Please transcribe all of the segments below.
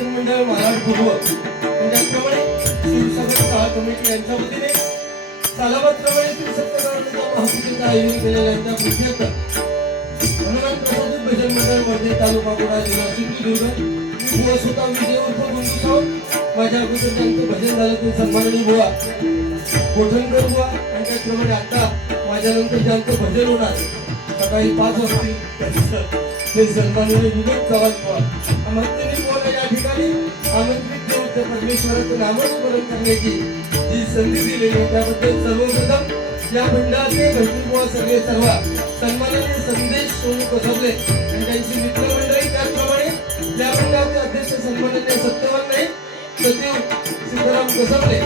भजन मंडळ महाराज पूर्व त्याचप्रमाणे शिवसागर शाळा कमिटी यांच्या वतीने सालाबादप्रमाणे श्री सत्यनारायण महापूजेचं आयोजन केलेलं यांच्या प्रीत्यर्थ हनुमान प्रसादित भजन मंडळ मध्ये तालुका कुडाळ जिल्हा सिंधुदुर्ग मी बुवा स्वतः विजय उर्फ गुंडू साहेब माझ्या अगोदर त्यांचं भजन झालं ते सन्माननीय बुवा कोठणकर बुवा आणि त्याचप्रमाणे आता माझ्यानंतर ज्यांचं भजन होणार सकाळी 5 वाजता हे सन्माननीय विवेक चव्हाण बुवा आमंत्रित बुवाला या ठिकाणी आमंत्रित देऊन त्या परमेश्वराचं नामस्मरण करण्याची जी संधी दिलेली त्याबद्दल सर्वप्रथम या मंडळाचे भजनी बुवा सगळे सर्व सन्माननीय संदेश सोनू कसबले आणि त्यांची मित्रमंडळी त्याचप्रमाणे या मंडळाचे अध्यक्ष सन्माननीय सत्यवान नाईक सचिव सीताराम कसबले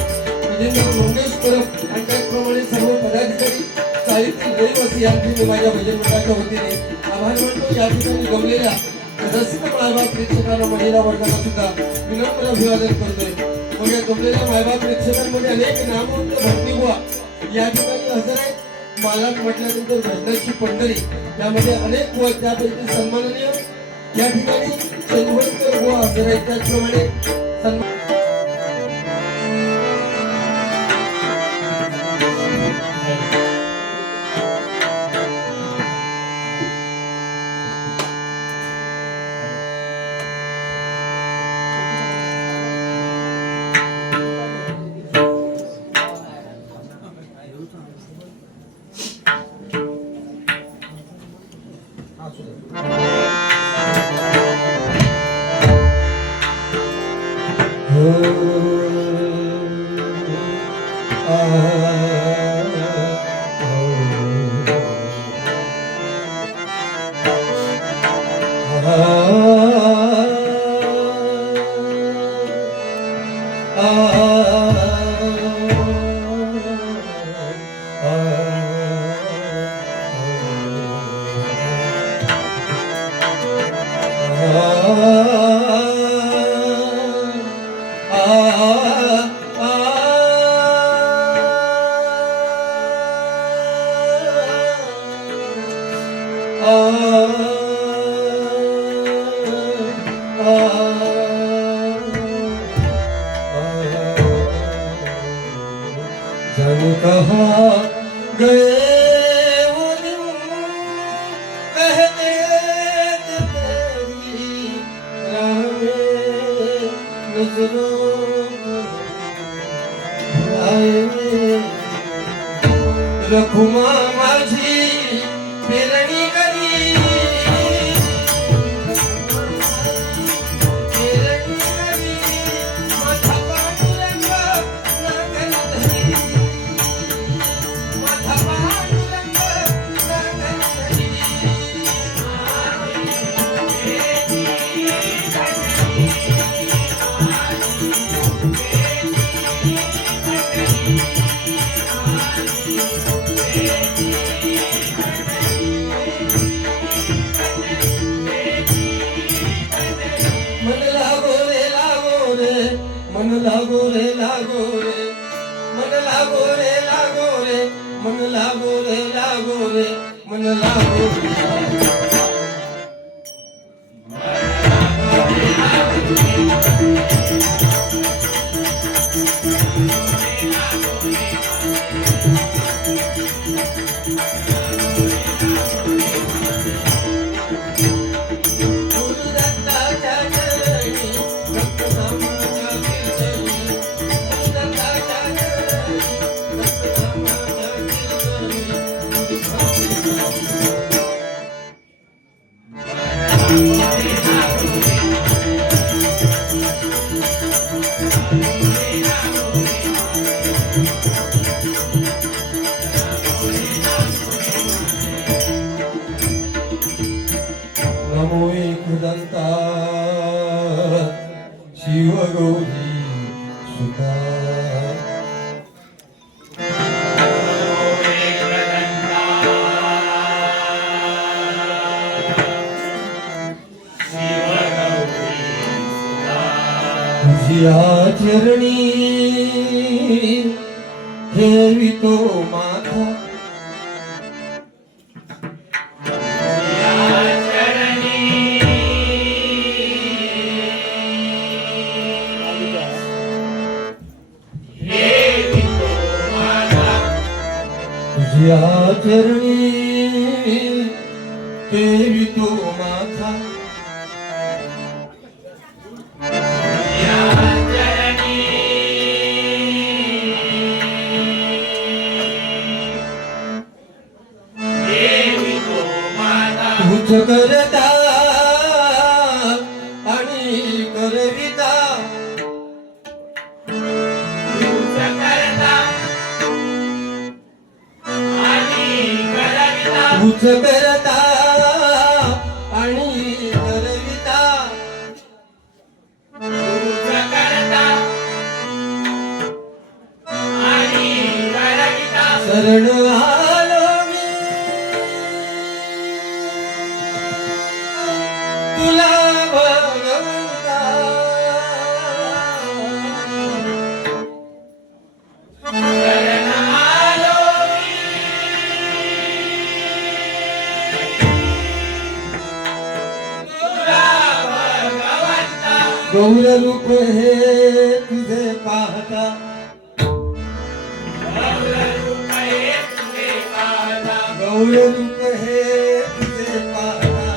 विजेंद्र मंगेश परब आणि त्याचप्रमाणे सर्व पदाधिकारी साहित्य रहिवासी यांची माझ्या भजन मंडळाच्या वतीने आभार मानतो। या ठिकाणी गमलेल्या रसिक मायबाप प्रेक्षकांना महिला वर्गाला सुद्धा विनम्र अभिवादन करतोय। मग या गमलेल्या मायबाप प्रेक्षकांमध्ये अनेक नामवंत भक्ती बुवा या ठिकाणी हजर आहेत। मालक म्हटल्यानंतर भजनाची पंढरी यामध्ये अनेक बुवा त्यापैकी सन्माननीय या ठिकाणी चंदवडकर बुवा हजर आहेत। त्याचप्रमाणे सन्मान जाने कहाँ गए वो दिन कहते थे तेरी राह में नजरों आए रखुमा माझी पेरणी करी मन लागो रे लागो रे मन लागो रे लागो रे मन लागो रे लागो रे मन लागो रे नमो एकदंता शिव गौरी सुता तुझ्या चरणी ठेवितो माथा या चरणी देवी तो माथा तुझ करता आणि करविता तुझ करता आणि करविता शरण आलो मी तुला भगवंता गौर रूप हे तुझे पाहता गौर रूप हे तुझे पाहता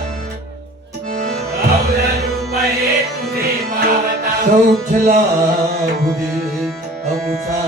सौख्य लाभू दे अमुचा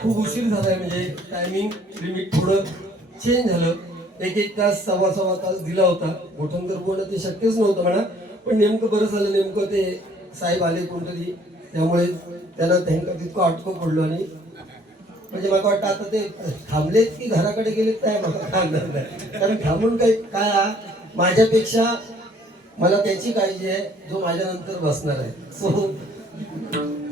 खूप उशीर झालाय म्हणजे टायमिंग लिमिट थोडं चेंज झालं. एक तास सव्वा तास दिला होता. गोठणकर बोलणं ते शक्यच नव्हतं म्हणा, पण नेमकं बरं झालं, नेमकं ते साहेब आले कोणतरी, त्यामुळे त्यांना त्यांना तितकं अटकं पडलो. आणि म्हणजे मला वाटतं आता ते थांबलेत की घराकडे गेलेत काय मला थांबणार नाही, कारण थांबून काय माझ्यापेक्षा मला त्याची काळजी आहे जो माझ्यानंतर बसणार आहे. सो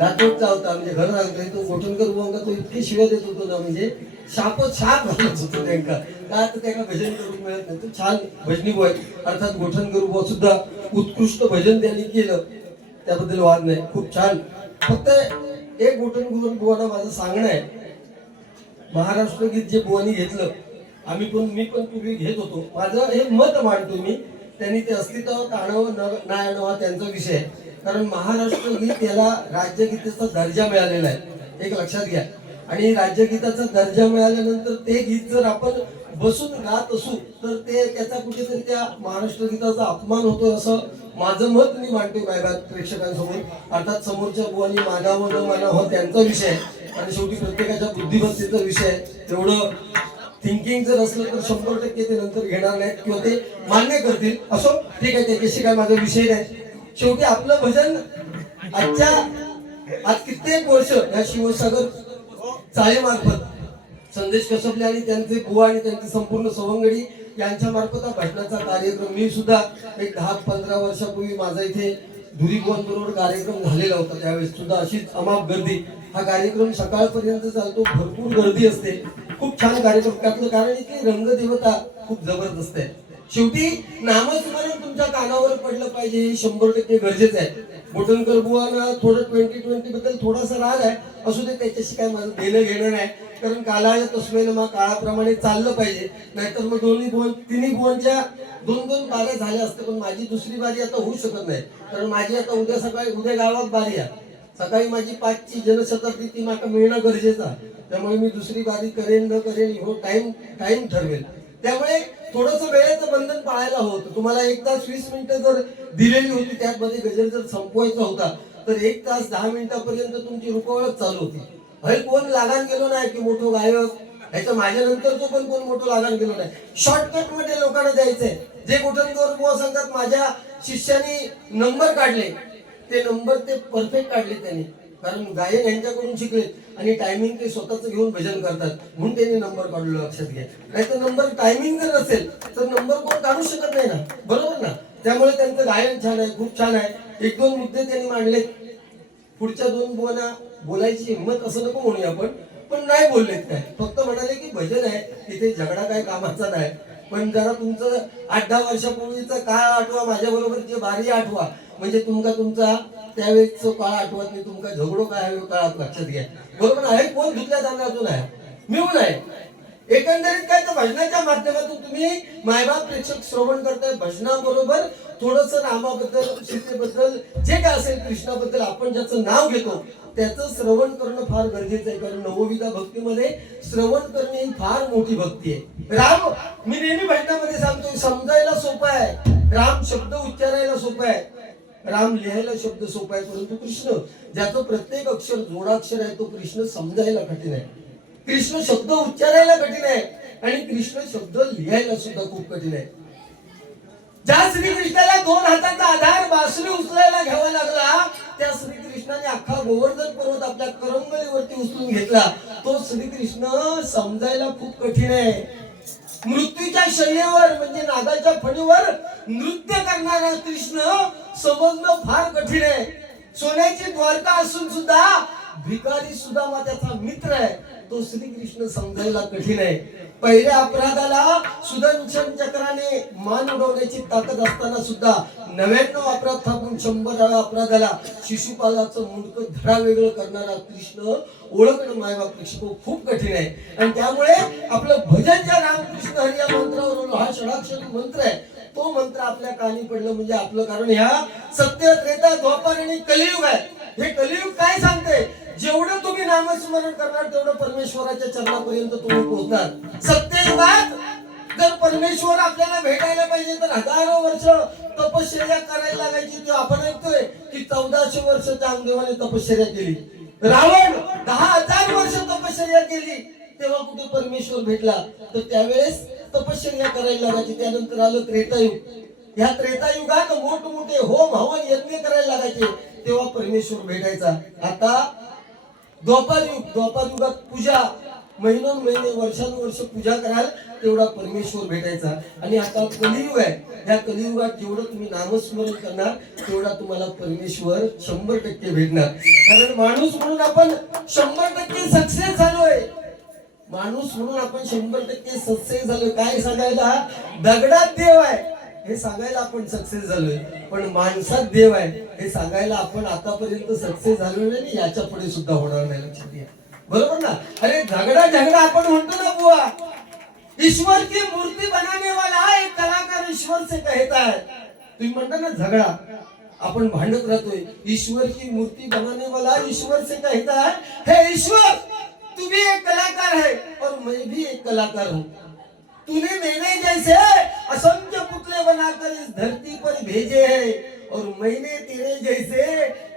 रातोडचा होता, म्हणजे घर सांगतोय तो गोठणकर बुवांका तो इतके शिव्या देत होतो ना, म्हणजे शाप घालत होतो त्यांना. का तर त्यांना भजन करून मिळत नाही. तो छान भजनी बुवा अर्थात गोठणकर बुवा सुद्धा उत्कृष्ट भजन त्यांनी केलं, त्याबद्दल वाद नाही, खूप छान. फक्त एक गोठणकर बुवांना माझं सांगणं आहे, महाराष्ट्र गीत जे बुवांनी घेतलं, मी पण पूर्वी घेत होतो, माझं हे मत मांडतो मी. त्यांनी ते अस्तित्वात आणावं नाही आणावं हा त्यांचा विषय आहे, कारण महाराष्ट्र गीत त्याला राज्यगीताचा दर्जा मिळालेला आहे, एक लक्षात घ्या. आणि राज्यगीताचा दर्जा मिळाल्यानंतर ते गीत जर आपण बसून गात असू तर ते त्याचा कुठेतरी त्या महाराष्ट्र गीताचा अपमान होतो असं माझं मत मी मांडतोय बायबात प्रेक्षकांसमोर. अर्थात समोरच्या बुवांनी मागावं न मानावं त्यांचा विषय आहे, आणि शेवटी प्रत्येकाच्या बुद्धिमत्तेचा विषय आहे. तेवढं थिंकिंग जर असलं तर 100% ते नंतर घेणार नाहीत किंवा ते मान्य करतील. असो, ठीक आहे, त्याच्याशी काय माझा विषय नाही. शेवटी आपलं भजन आज कित्येक वर्ष या शिवसागर चाळेमार्फत संदेश कसबले आणि त्यांचे बुवा आणि त्यांचे संपूर्ण सवंगडी यांच्या मार्फत हा भजनाचा कार्यक्रम मी सुद्धा एक 10-15 वर्षापूर्वी माझा इथे धुरीबुवांबरोबर कार्यक्रम झालेला होता. त्यावेळेस सुद्धा अशीच अमाप गर्दी. हा कार्यक्रम सकाळपर्यंत चालतो, भरपूर गर्दी असते, खूप छान कार्यक्रम. त्यातलं कारण इथली रंगदेवता खूप जबरदस्त आहे. शेवटी नामस्मरण तुमच्या कानावर पडलं पाहिजे हे 100% गरजेचं आहे. बोटनकर बुवांना थोडं 2020 बद्दल थोडासा राग आहे, असू दे, त्याच्याशी काय माझं देणं घेणं नाही. कारण कालाय तस्मेन मग काळाप्रमाणे चाललं पाहिजे. नाहीतर मग तिन्ही बुवांच्या 2-2 बाऱ्या झाल्या असते, पण माझी दुसरी बारी आता होऊ शकत नाही. कारण माझी आता उद्या गावात बारी आहे. सकाळी माझी 5ची जनशताब्दी ती माका मिळणं गरजेचं आहे. त्यामुळे मी दुसरी बारी करेन न करेन हो टाइम ठरवेल. त्यामुळे थोडस वेळेचं बंधन पाळायला हवं होतं. तुम्हाला 1 तास 20 मिनिटं जर दिलेली होती, त्यामध्ये गजर जर संपवायचा होता तर 1 तास 10 मिनिटापर्यंत तुमची रुकवळच चालू होती. हे कोण लागान गेलो नाही की मोठं गायक, ह्याच्या माझ्यानंतरचं पण कोण मोठं लागान गेलो नाही. शॉर्टकट मध्ये लोकांना द्यायचंय. जे गोठणकर बुवा सांगतात माझ्या शिष्याने नंबर काढले, ते नंबर ते परफेक्ट काढले त्यांनी. कारण गायन यांच्याकडून शिकले आणि टायमिंग ते स्वतःच घेऊन भजन करतात, म्हणून त्यांनी नंबर काढलो. लक्षात घ्या. नाही तर नंबर टायमिंग जर असेल तर नंबर कोण काढू शकत नाही ना, बरोबर ना. त्यामुळे त्यांचं गायन छान आहे, खूप छान आहे. 1-2 मुद्दे त्यांनी मांडले. पुढच्या 2 बुवांना बोलायची हिंमत असं नको म्हणूया आपण, पण नाही बोललेत काय. फक्त म्हणाले की भजन आहे, इथे झगडा काय कामाचा नाही. पण जरा तुमचं 8-10 वर्षापूर्वीचा काळ आठवा, माझ्या बरोबरची बारी आठवा, म्हणजे तुमचा त्यावेळेस काळ आठवत नाही. तुमका झगडो काय काळात लक्षात घ्या, बरोबर आहे. कोण धुतल्या तांदळातून आहे, मिळून आहे. एकंदरीत काय तर भजनाच्या माध्यमातून तुम्ही मायबाप प्रेक्षक श्रवण करताय. भजनाबरोबर थोडस रामाबद्दल, सीतेबद्दल, जे काय असेल कृष्णाबद्दल आपण ज्याचं नाव घेतो त्याचं श्रवण करणं फार गरजेचं आहे. कारण नवविधा भक्तीमध्ये श्रवण करणे ही फार मोठी भक्ती आहे. राम मी नेहमी भजनामध्ये सांगतो, समजायला सोपं आहे, राम शब्द उच्चारायला सोपं आहे, राम लिहायला शब्द सोपा आहे. परंतु कृष्ण ज्याचं प्रत्येक अक्षर जोडाक्षर आहे तो कृष्ण समजायला कठीण आहे. कृष्ण शब्द उच्चारायला कठीण आहे आणि कृष्ण शब्द लिहायला सुद्धा खूप कठीण आहे. ज्या श्रीकृष्णाला 2 हाताचा आधार बासरी उचलायला घ्यावा लागला, त्या श्रीकृष्णाने अख्खा गोवर्धन पर्वत आपल्या करंगळीवरती उचलून घेतला. तो श्रीकृष्ण समजायला खूप कठीण आहे. मृत्यूच्या शय्येवर म्हणजे नागाच्या फणीवर नृत्य करणारा कृष्ण समजणं फार कठीण आहे. सोन्याची द्वारका असून सुद्धा भिकारी सुद्धा त्याचा मित्र आहे, तो श्रीकृष्ण समजायला कठीण आहे. पहिल्या अपराधाला सुदर्शन चक्राने मान उडवण्याची ताकद असताना सुद्धा 99 अपराध थापून 100व्या अपराधाला शिशुपालाचं मुंडकं धडा वेगळं करणारा कृष्ण ओळखणं मायबाप प्रेक्षक खूप कठीण आहे. आणि त्यामुळे आपलं भजन ज्या रामकृष्ण हरी या मंत्रावर हा षडाक्षरी मंत्र आहे, तो मंत्र आपल्या कानी पडलं म्हणजे आपलं. कारण ह्या सत्य, त्रेता, द्वापर आणि कलियुग आहे. हे कलियुग काय सांगते, जेवढं तुम्ही नामस्मरण करणार तेवढं परमेश्वराच्या चरणापर्यंत तुम्ही पोहोचणार. सत्ययुगात जर परमेश्वर आपल्याला भेटायला पाहिजे तर हजारो वर्ष तपश्चर्या करायला लागायची. ते आपण ऐकतोय की 1400 वर्ष चांगदेवाने तपश्चर्या केली. रावण 10,000 वर्ष तपश्चर्या केली, तेव्हा कुठे परमेश्वर भेटला. तर त्यावेळेस तपश्चर्या करायला लागायची. त्यानंतर आलं त्रेतायुग. ह्या त्रेतायुगात मोठमोठे होम हवन यज्ञ करायला लागायचे, तेव्हा परमेश्वर भेटायचा. आता द्वापार युगात पूजा, महिने वर्षानुवर्ष पूजा कराल तेवढा परमेश्वर भेटायचा. आणि आता कलियुग आहे. या कलियुगात जेवढं तुम्ही नामस्मरण करणार तेवढा तुम्हाला परमेश्वर 100% भेटणार. कारण माणूस म्हणून आपण 100% सक्सेस झालोय. माणूस म्हणून आपण 100% सक्सेस झालोय. काय सांगायला, दगडात देव आहे हे सांगायला आपण सक्सेस झालोय, पण माणसात देव आहे हे सांगायला आपण आतापर्यंत सक्सेस झालोय नाही, याच्या पुढे सुद्धा होणार नाही. लक्षात घ्या, बरोबर ना. अरे झगडा आपण म्हणतो ना बुवा, ईश्वर की मूर्ती बनाने वाला एक कलाकार ईश्वर से कहता है. तुम्ही म्हणता ना झगडा, आपण भांडत राहतोय. ईश्वर की मूर्ती बनाने वाला ईश्वर से कहता है, हे ईश्वर तू भी एक कलाकार है और मैं भी एक कलाकार हूँ. तूने मेरे जैसे असंख्य पुतले बनाकर इस धरती पर भेजे हैं और मैंने तेरे जैसे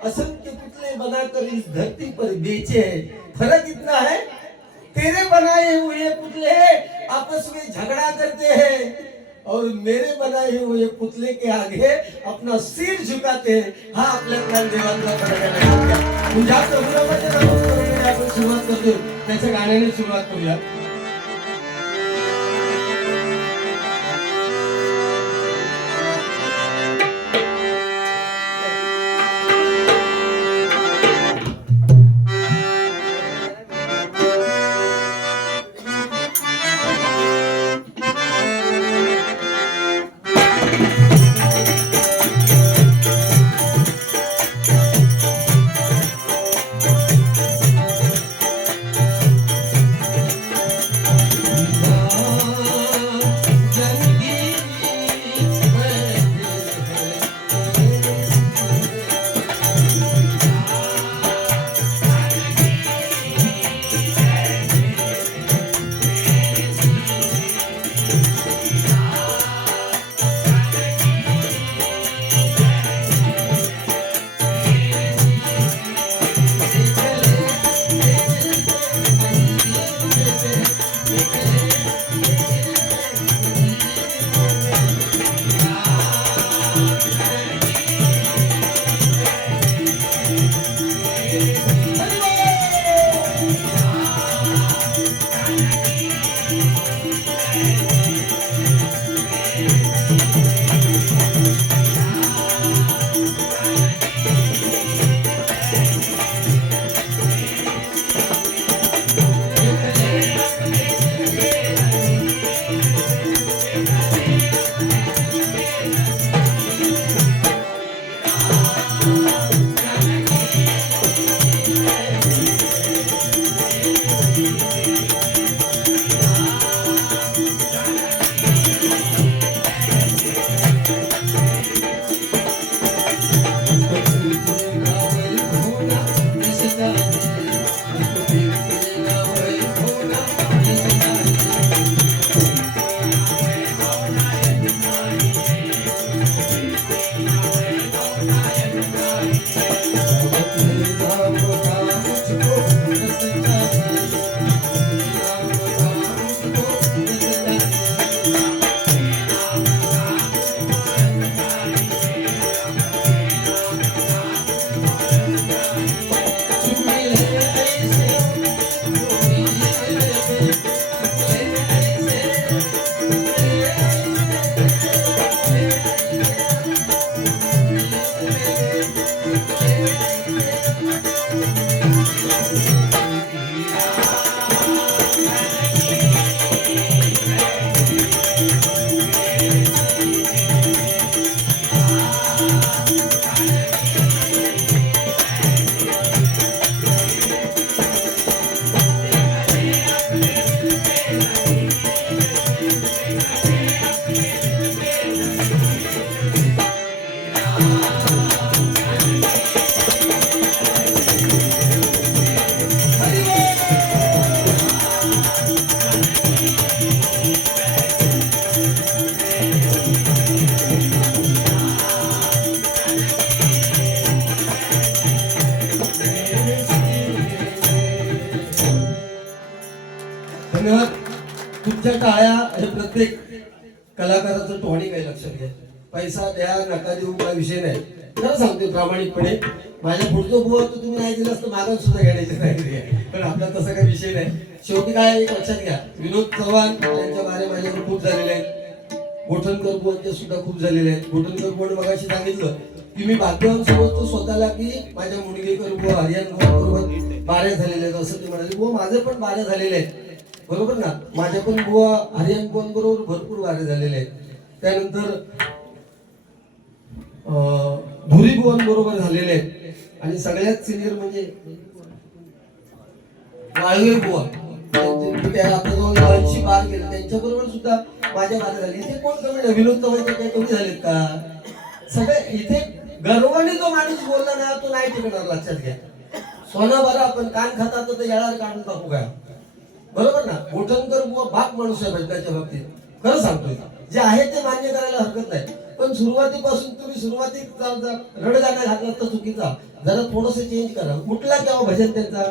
असंख्य पुतले बनाकर इस धरती पर बेचे हैं. फर्क इतना है, तेरे बनाए हुए पुतले आपस में झगड़ा करते हैं और मेरे बनाए हुए पुतले के आगे अपना सिर झुकाते हैं. हा आपल्या ज्ञानदेवातला फरक आहे. आपण सुरुवात करतो, त्याच्या गाण्याने सुरुवात करूया. तुमच्या टाळ्या हे प्रत्येक कलाकाराचं टॉनिक आहे, लक्षात घ्या. पैसा द्या नका देऊ हा विषय नाही. खरं सांगतोय प्रामाणिकपणे, माझ्या पुढचं बुवा तर तुम्ही नाही दिलं असतं मागं सुद्धा घेण्याची नाही, पण आपला तसा काही विषय नाही. शेवटी काय एक लक्षात घ्या, विनोद चव्हाण त्यांच्या बारे माझ्यावर खूप झालेले आहेत, गोठणकर बुवांचे सुद्धा खूप झालेले आहेत. गोठणकर बुवाने मगाशी सांगितलं की मी भाग्यवान समजतो स्वतःला की माझ्या मुणगेकर बुवा हरियाण बरोबर बाऱ्या झालेले आहेत असं ते म्हणाले. बुवा माझे पण बाऱ्या झालेले आहेत, बरोबर ना. माझ्या पण बुवा हरियाण बरोबर भरपूर बारे झालेले आहेत. त्यानंतर धुरी बरोबर झालेले आहेत. आणि सगळ्यात सिनियर म्हणजे वाळवे बुवा, आता जवळ 80 पार गेले, त्यांच्या बरोबर सुद्धा माझ्या बारे झाले. इथे कोण कमी नाही, विनोद चव्हाणचे काही कमी झालेत का? सगळे इथे गर्वाने जो माणूस बोलला ना तो नाही टिकणार, लक्षात घ्या. सोना बरं आपण कान खातात तर येणार काढून टाकू काय, बरोबर ना. गोठणकर बुवा भाग माणूस आहे भजनाच्या बाबतीत, खरं सांगतोय. जे आहे ते मान्य करायला हरकत नाही, पण सुरुवातीपासून तुम्ही सुरुवातीत रडगाणं घातला तर चुकीचा. जरा थोडस चेंज करा. कुठला केव्हा भजन त्यांचा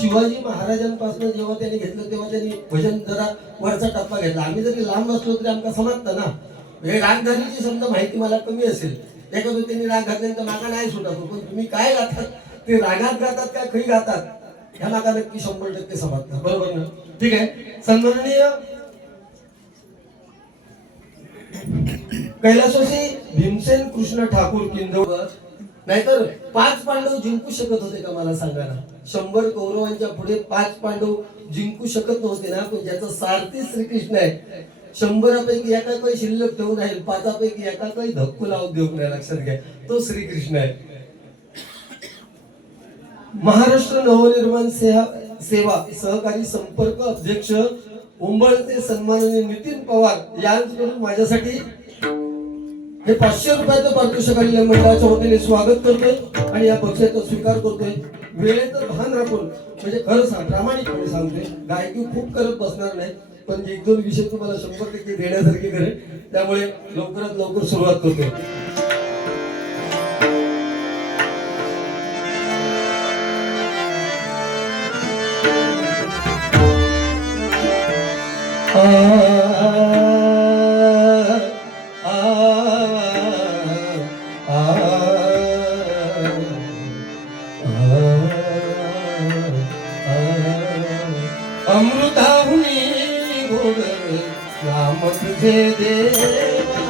शिवाजी महाराजांपासून जेव्हा त्यांनी घेतलं तेव्हा त्यांनी भजन जरा वरचा टप्पा घेतला. आम्ही जरी लांब असलो तरी आमका समजतं ना. हे रागधारीची समजा माहिती मला कमी असेल, एखादं त्यांनी राग घातल्यानंतर मागा नाही सुटत, पण तुम्ही काय गातात ते रागात गातात का खरी गातात ह्या मागा नक्की 100% समजतात, बरोबर ना. ठीक आहे. सन्माननीय कैलासवासी भीमसेन कृष्ण ठाकूर किंदवकर, नाहीतर 5 पांडव जिंकू शकत होते का मला सांगा ना. 100 कौरवांच्या पुढे 5 पांडव जिंकू शकत नव्हते ना. पण ज्याचा सारथी श्रीकृष्ण आहे, 100 पैकी एका काही शिल्लक ठेवून आहे, 5 पैकी एका काही धक्कू लावून देऊ नये, लक्षात घ्या. तो श्रीकृष्ण आहे. महाराष्ट्र नवनिर्माण सेवा सहकारी संपर्क अध्यक्ष उंबळचे सन्माननीय नितीन पवार यांच्याकडून माझ्यासाठी हे 500 रुपयाचं पारितोषिक आलेल्या मंडळाच्या वतीने स्वागत करतोय आणि या बक्षिसाचा स्वीकार करतोय. वेळेचं भान राखून, म्हणजे खरं सांग प्रामाणिकपणे सांगतोय, गायकी खूप करत बसणार नाही, पण 1-2 विषय तुम्हाला 100% देण्यासारखे करेल. त्यामुळे लवकरात लवकर सुरुवात करतोय. अमृताहुनी गोड नाम तुझे देवा,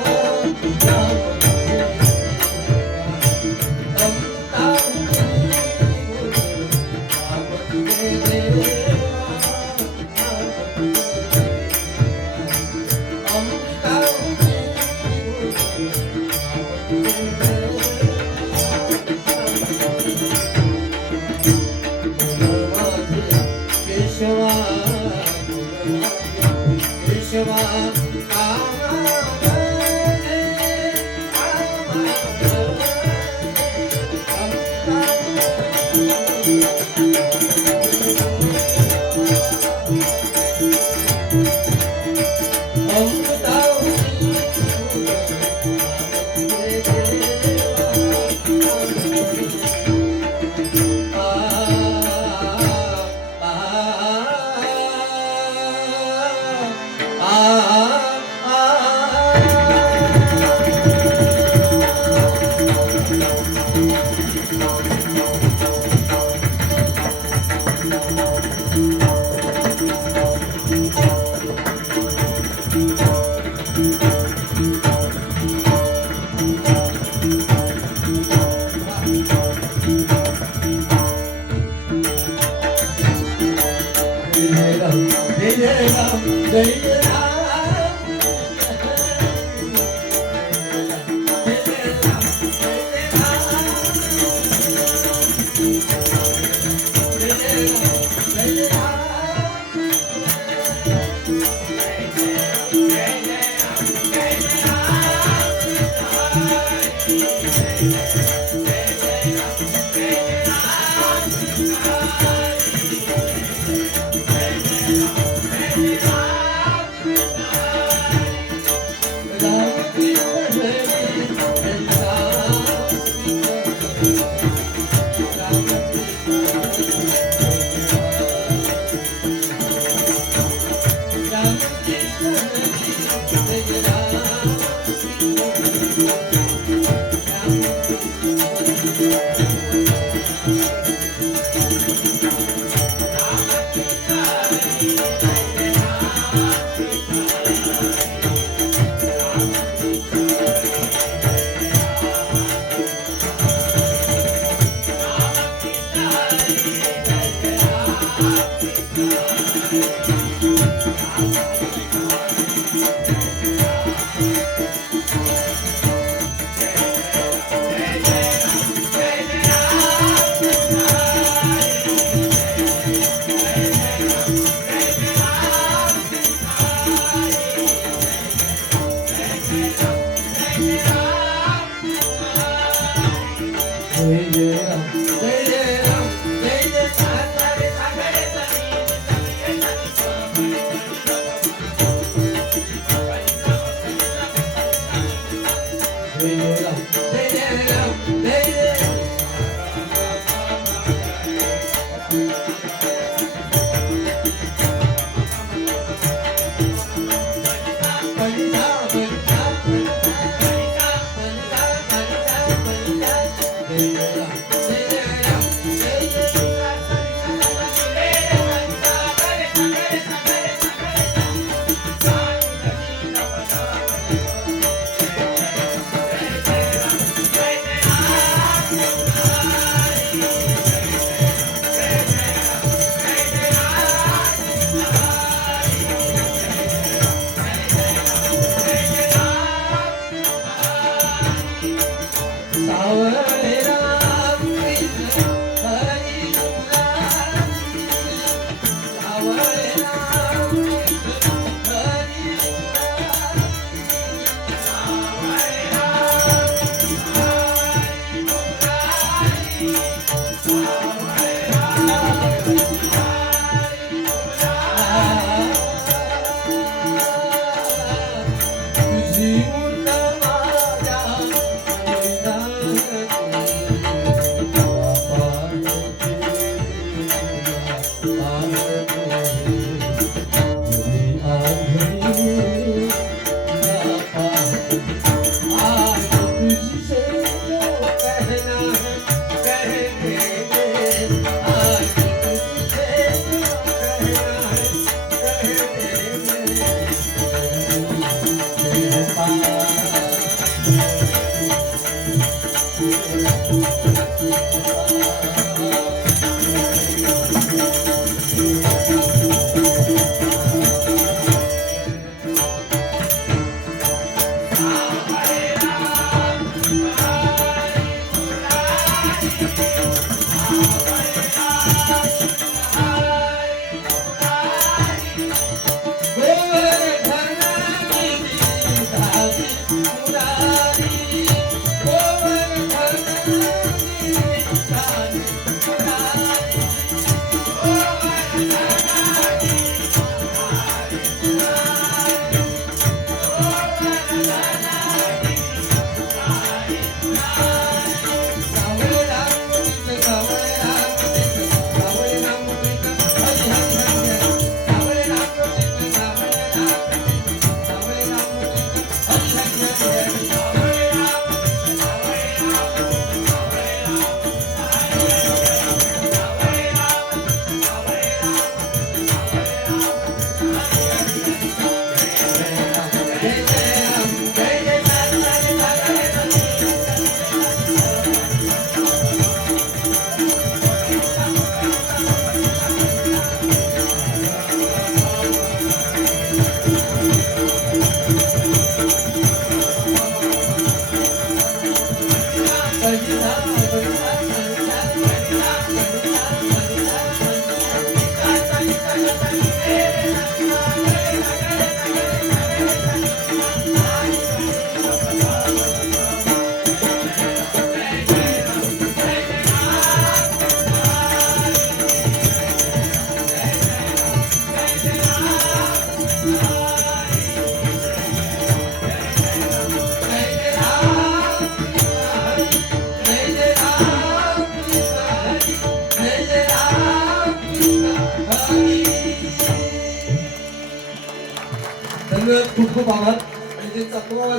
जय जय राम जय जय राम जय जय सागरे सागरे जय जय राम जय जय राम जय जय बलिदा बलिदा बलिदा बलिदा बलिदा बलिदा जय जय राम जय जय राम जय जय सावळे राम कृष्ण हरी मुरारी सावळे राम कृष्ण हरी मुरारी सावळे राम हरी मुरारी सावळे राम हरी मुरारी तुझी मूर्त माझ्या धन्यवाद खूप खूप आभार आणि जे चकवा